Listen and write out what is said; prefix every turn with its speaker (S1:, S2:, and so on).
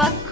S1: спокойно.